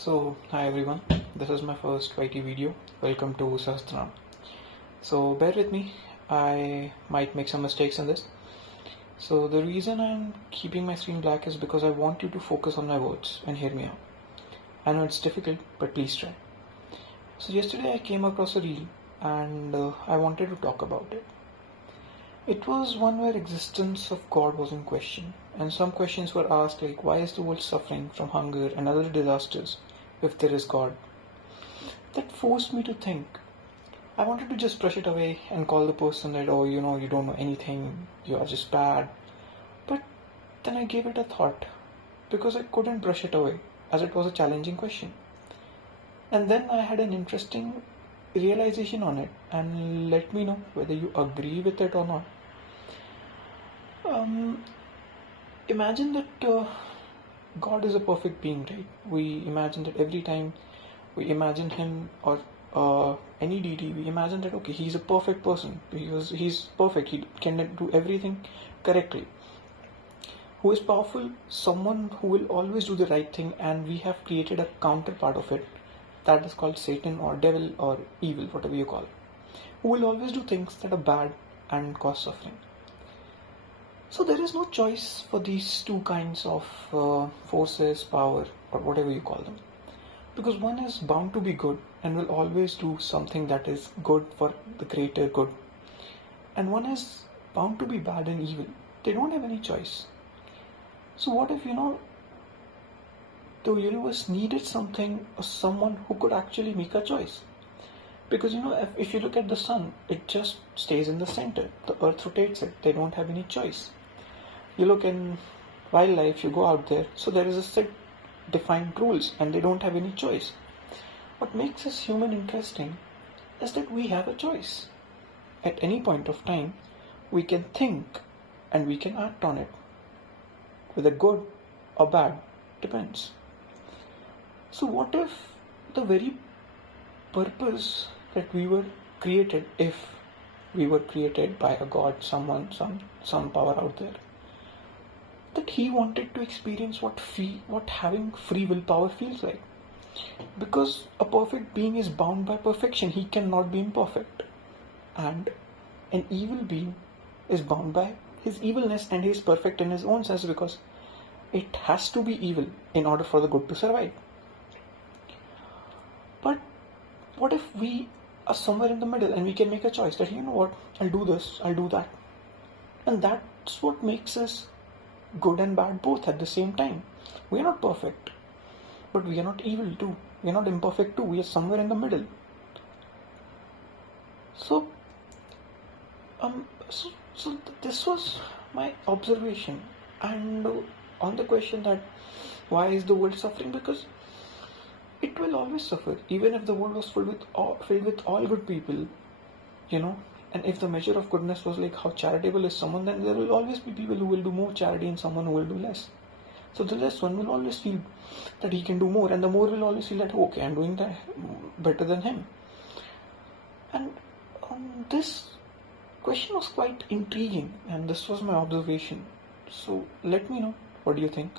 Hi everyone, this is my first YT video. Welcome to Sahasranam. So bear with me, I might make some mistakes in this. So the reason I'm keeping my screen black is because I want you to focus on my words and hear me out. I know it's difficult, but please try. So yesterday I came across a reel and I wanted to talk about it. It was one where existence of God was in question, and some questions were asked like, why is the world suffering from hunger and other disasters if there is God? That forced me to think. I wanted to just brush it away and call the person that, oh, you don't know anything, you are just bad. But then I gave it a thought because I couldn't brush it away as it was a challenging question. And then I had an interesting realization on it, and let me know whether you agree with it or not. Imagine that God is a perfect being, right? We imagine that every time we imagine Him or any deity, we imagine that okay, He's a perfect person because He's perfect. He can do everything correctly. Who is powerful? Someone who will always do the right thing, and we have created a counterpart of it that is called Satan or devil or evil, whatever you call it, who will always do things that are bad and cause suffering. So there is no choice for these two kinds of forces, power, or whatever you call them. Because one is bound to be good and will always do something that is good for the greater good. And one is bound to be bad and evil. They don't have any choice. So what if, the universe needed something or someone who could actually make a choice? Because, if you look at the sun, it just stays in the center. The earth rotates it. They don't have any choice. You look in wildlife, you go out there, so there is a set defined rules and they don't have any choice. What makes us human interesting is that we have a choice. At any point of time, we can think and we can act on it. Whether good or bad depends. So what if the very purpose that we were created, if we were created by a God, someone, some power out there, that he wanted to experience what having free willpower feels like. Because a perfect being is bound by perfection, he cannot be imperfect. And an evil being is bound by his evilness, and he is perfect in his own sense because it has to be evil in order for the good to survive. But what if we are somewhere in the middle and we can make a choice that, you know what, I'll do this, I'll do that. And that's what makes us good and bad both at the same time. We are not perfect, but we are not evil too. We are not imperfect too. We are somewhere in the middle. So this was my observation. And on the question that why is the world suffering? Because it will always suffer, even if the world was filled with all good people, and if the measure of goodness was like how charitable is someone, then there will always be people who will do more charity and someone who will do less. So the less one will always feel that he can do more, and the more will always feel that, okay, I'm doing that better than him. And this question was quite intriguing, and this was my observation. So let me know, what do you think?